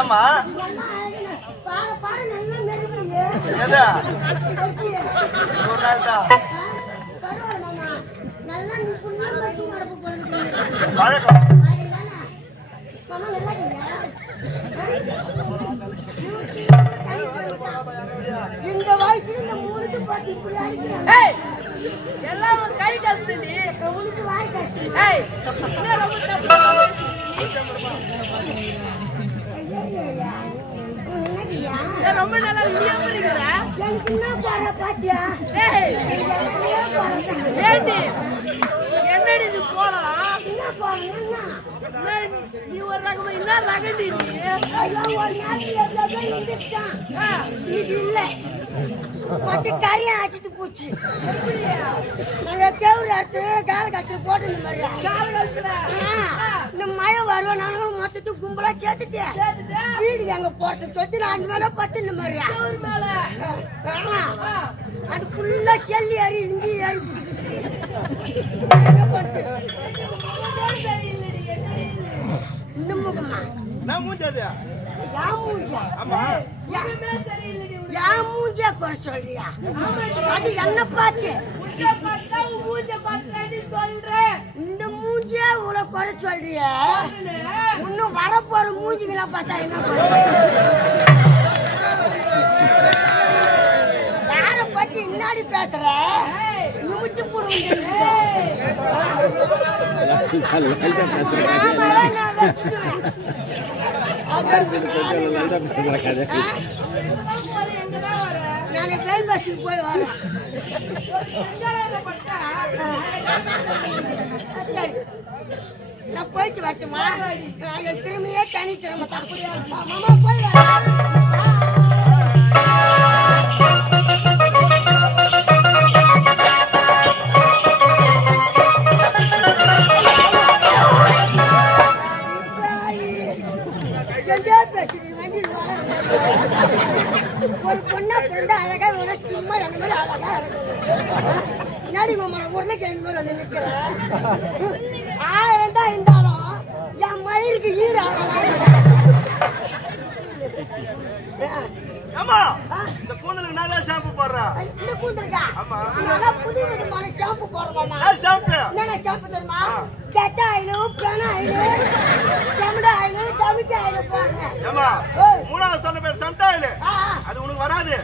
ஏமா எதா ஒரு நாள் தான் பழக்கம் இந்த வயசுல இந்த மூணுக்கு பார்த்து இப்படி ஆயிடுச்சு. எல்லாம் கை கஷ்டம் நீ உனக்கு வாய் கஷ்டம். ரொம்ப நல்லா படிக்கிற எனக்கு என்ன பாரு பாத்தியா? என்னடி இது போலாம் என்ன பாரு நீ ஒரு ரகமா என்ன ரகண்டி நீ ஐயோ ஒரு நாள் இது இல்ல மொத்த கறியை ஆச்சிட்டு போச்சு. நாங்க கேவுரு எடுத்து கால கட்டு போட்டு இந்த மாதிரி இந்த மழை வருவோம் நானும் மொத்தத்துக்கு கும்பலா சேர்த்துட்டேன் வீட்டுக்கு அங்க போட்டு சொத்து 5 மேல 10 இந்த மாதிரி அது ஃபுல்லா செல்லி ஏறி இஞ்சி ஏறி இந்த முகமா நான் மூஞ்சது மூஞ்சியா குறை சொல்றியா? அது என்ன பார்த்து இந்த மூஞ்சியா இவ்வளவு குறை சொல்றிய? இன்னும் வரப்போற மூஞ்சிங்களா பார்த்தா என்ன யார பத்தி இன்னாடி பேசுற? நிமிட்டு போடுவேன் நான் கை பஸ்ஸுக்கு போய் வரேன். சரி நான் போயிட்டு வரட்டுமா? என் திரும்பியே தனி திரும்ப தப்பு மாமா போய் ஒரு பொண்ணா பிறந்த அழகா சும்மா அந்த மாதிரி அழகா நடி மாமா உருளைக்கிழங்கு மேல வந்து நிக்கிறேன். 1000 தான் இருந்தாலும் என் மயிலுக்கு ஈடு ஆமா இந்த கூந்தலுக்கு நான் தான் ஷாம்பு போடுறேன். இந்த கூந்தலுக்கா? புதிய விதமான ஷாம்பு போடுறேன். என்ன ஷாம்பு தெரியுமா? கெட்ட ஆயிலு பிராண ஆயிலு செமட ஆயிலு தமிழ் ஆயிலு போடுறேன். ஏமா மூணாவது சொன்ன பேர் சம்டா ஆயிலு அது உனக்கு வராது.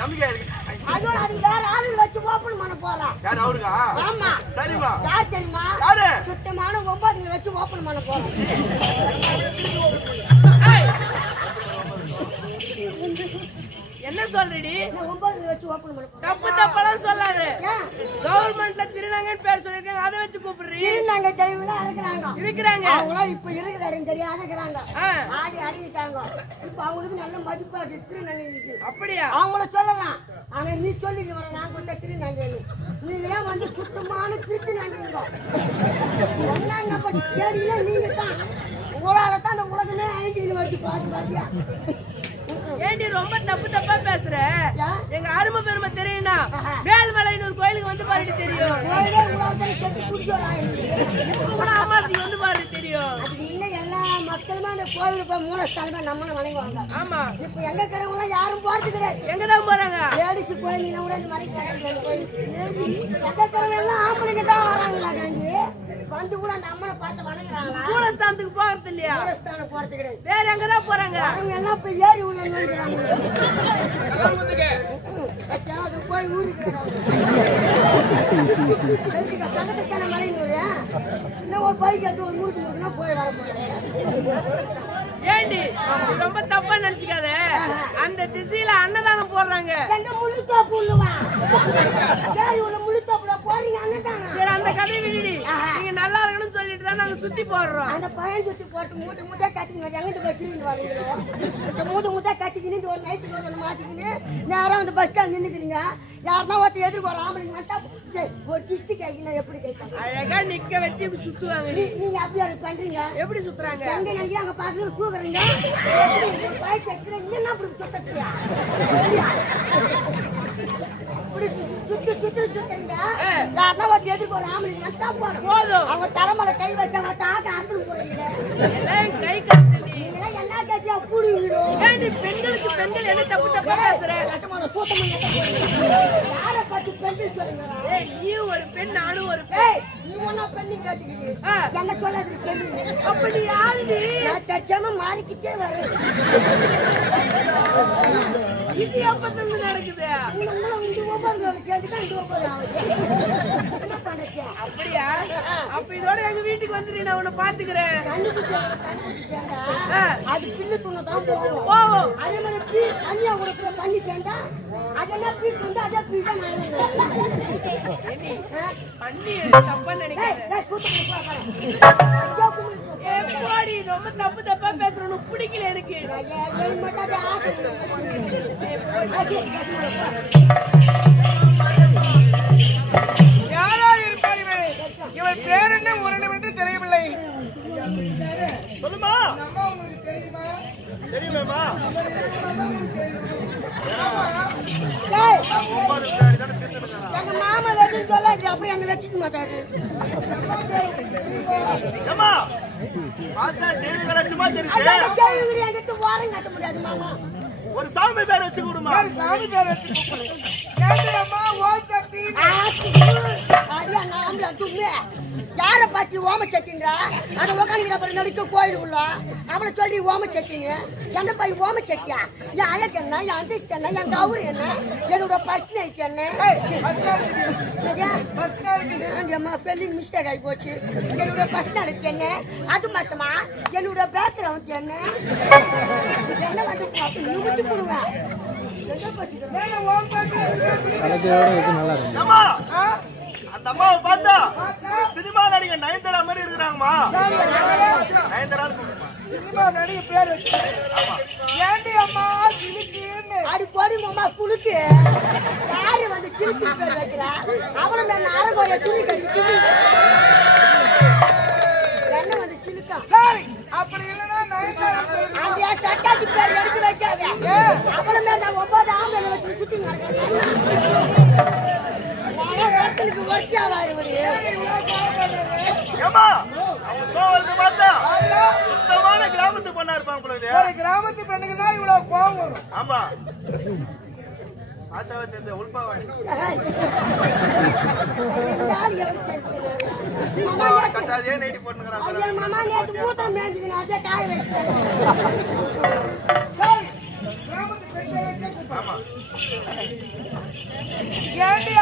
நம்பிக்கை இருக்கு. ஐயோ அது வேற ஆளு வச்சு ஓபன் பண்ண போறேன். யார் அவருக்கா? ஆமா சரிமா. யார் தெரியுமா? யாரு? சுத்தமான 9 வச்சு ஓபன் பண்ண போறேன். என்ன சொல்றடி? 9 வச்சு ஓபன் பண்ண போறேன். தப்பு தப்பெல்லாம் சொல்லாத. கவர்மெண்ட்ல திருநங்கன்னு பேர் சொல்லிருக்காங்க அதை வச்சு கூப்பிடுறீ. திருநங்கை தெருவுல இருக்கிறாங்க. அவங்கள இப்ப இருக்கிற இடம் தெரியாத இருக்கிறாங்க. ஆடி அடிக்கிட்டாங்க. இப்ப அவங்களுக்கு நல்ல மதிப்பா இருக்கு திருநங்கைக்கு. அப்படியா? அவங்கள சொல்லலாம். ஆனா நீ சொல்லிட்டு வர நான் கொண்ட திருநங்கை நீங்களே வந்து சுத்தமான திருநங்கைங்க. ஒன்னாங்க படி தேடியில நீங்க தான் உங்களால தான் அந்த உலகமே அழிஞ்சிட்டு வச்சு பாத்து பாத்தியா? ஏண்டி ரொம்ப தப்பு தப்பா பேசுற? எங்க அருமை பெருமை தெரியும்னா வேல்மலைன்னு கோயிலுக்கு வந்து பாருடி தெரியும். அமாவாசைக்கு வந்து பாரு தெரியும். இன்னும் எல்லா மக்களுமே அந்த கோயிலுக்கு போய் மூலஸ்தானமா நம்மளும் வணங்குவாங்க. ஆமா இப்ப எங்க இருக்கிறவங்க எல்லாம் யாரும் போறது கிடையாது. எங்கதான் போறாங்க? லேடிஸ் கோயிலுக்கு கூட இந்த மாதிரி எங்க இருக்கிறவங்க எல்லாம் ஆம்பளைங்க தான் வராங்களா? காஞ்சி வந்து கூட அந்த அம்மனை பார்த்து வணங்குறாங்களா? மூலஸ்தானத்துக்கு போறது இல்லையா? மூலஸ்தானம் போறது கிடையாது. வேற எங்கதான் போறாங்க? அவங்க எல்லாம் இப்ப ஏறி உள்ள போய் ஊருக்கான மழை இன்னும் ஒரு பைக் எடுத்து ஒரு ஊருக்கு போய் வர போறேன். ஏண்டி ரொம்ப தப்பா நினைச்சுக்காத. அந்த திசையில அன்னதானம் போடுறாங்க. எங்க முழுத்தோப்பு உள்ளவா முழுத்தோப்புல போறீங்க அன்னதானம். சரி அந்த கதை விடுடி. நீங்க நல்லா இருக்கணும்னு சொல்லிட்டு தான் நாங்க சுத்தி போடுறோம். அந்த பழம் சுத்தி போட்டு மூட்டை மூட்டை கட்டிங்க எங்கிட்டு போய் திரும்பி வரீங்களோ மூட்டை மூட்டை கட்டிக்கின்னு ஒரு நைட்டுக்கு ஒன்று மாட்டிக்கின்னு நேரம் வந்து பஸ் ஸ்டாண்ட் நின்றுக்கிறீங்க. யாருன்னா ஒருத்தர் எதிர்க்கு ஒரு ஆம்பளைங்க மட்டும் ஒரு கிஸ்டி கைக்கினா எப்படி கைப்பாங்க? அழகா நிக்க வச்சு சுத்துவாங்க. நீங்க அப்படி அது பண்றீங்க? எப்படி சுத்துறாங்க? எங்க எங்க அங்க பாக்குறது கூக்குறீங்க பைக் எடுக்கிறீங்க என்ன அப்படி சுத்தியா? சுத்தி சுத்தி சுத்துறீங்க. யாருன்னா ஒருத்தர் எதிர்க்கு ஒரு ஆம்பளைங்க மட்டும் போதும். அவங்க தலைமையில கை வச்சாங்க தாக்க ஆட்டு போறீங்க. கை கஷ்டம். நீ பெண்களுக்கு பெண்கள் என்ன தப்பு தப்பா பேசுற? யாரை பார்த்து பெண்கள் சொல்லுங்க? நீ ஒரு பெண், நானும் ஒரு பெண். நீ ஒன்னா பண்ணி கேட்டுக்கிட்டு என்ன சொல்லாது கேள்வி. அப்படி யாரு நீ? நான் தற்சம மாறிக்கிட்டே வரேன். இது எப்ப நடக்குது? அப்படியா? அப்ப இதோட எங்க வீட்டுக்கு வந்துட்டு நான் உன்னை பாத்துக்கிறேன். அது பில்லு துண்ணதான் போகும். போவோம். அதே மாதிரி தனியா ஒரு பண்ணி சேர்ந்தா அதெல்லாம் பீஸ் வந்து அதே பீஸ் தான் பண்ணி தப்பா நினைக்கிறேன். ரொம்ப தப்பு தப்பா பேசுற, உனக்கு பிடிக்கல எனக்கு. யாரா இருப்பாய் இவன் பேர் என்ன உரணம் என்று தெரியவில்லை. சொல்லுமா. அம்மா உங்களுக்கு தெரியுமா? தெரியுமேமா. எங்க மாமா வெச்சுன்னு சொல்ல அப்படி என்ன வச்சுக்க மாட்டாரு. ஏமா பார்த்தா தேவி கலட்சுமா தெரியுது. எங்கிட்ட வாரம் கட்ட முடியாது மாமா. ஒரு சாமி பேர் வச்சு கொடுமா. சாமி பேர் வச்சு அம்மா ஓம் சக்தி. யார பாத்தி ஓம சட்டின்றா? அதை உக்காந்து நடிக்க கோயிலுக்குள்ள அவனை சொல்லி ஓம சட்டின்னு என்ன போய் ஓம சட்டியா? என் அழகு என்ன, என் அந்தஸ்து என்ன, என் கௌரி என்ன, என்னோட பர்சனாலிட்டி என்ன? அம்மா ஸ்பெல்லிங் மிஸ்டேக் ஆகி போச்சு. என்னோட பர்சனாலிட்டி என்ன? அது மட்டுமா என்னோட பேக்ரவுண்ட் என்ன? என்ன வந்து நிமித்தி போடுவேன். அந்த அம்மாவை பார்த்தா சினிமா நடிகை நயன்தாரா மாதிரி இருக்கிறாங்கம்மா. நயன்தாரான்னு சொல்லுமா. சினிமா நடிகை பேர் வச்சு ஏண்டி அம்மா சிலுக்குன்னு அடி போறீங்கம்மா குளுக்கு. யாரு வந்து சிலுக்கு பேர் வைக்கிறா? அவளை நான் அரைகோய துணி கட்டி என்ன வந்து சிலுக்கா? சரி அப்படி இல்லைன்னா நயன்தாரா அந்த சட்டாச்சி பேர் எடுத்து வைக்காத. அவளை நான் 9 ஆம்பளை வச்சு சுத்தி நடக்கிறேன். வருஷம் ஏமா அவங்க கோவத்தை பார்த்தா சுத்தமான கிராமத்து பொண்ணா இருப்பாங்க போல. ஒரு கிராமத்து பெண்ணுக்கு தான் இவ்வளவு கோவம் வரும். ஆமா ஆசாவை தெரிஞ்ச உள்பாவாடி கட்டாதே நைட்டி போட்டுக்கிறாங்க. மாமா நேற்று மூத்தம் மேய்ஞ்சுக்கணும் அதே காய வச்சுட்டேன். கிராமத்து பெண்களை வச்சே கூப்பிடுறாங்க. ஆமா ஏண்டி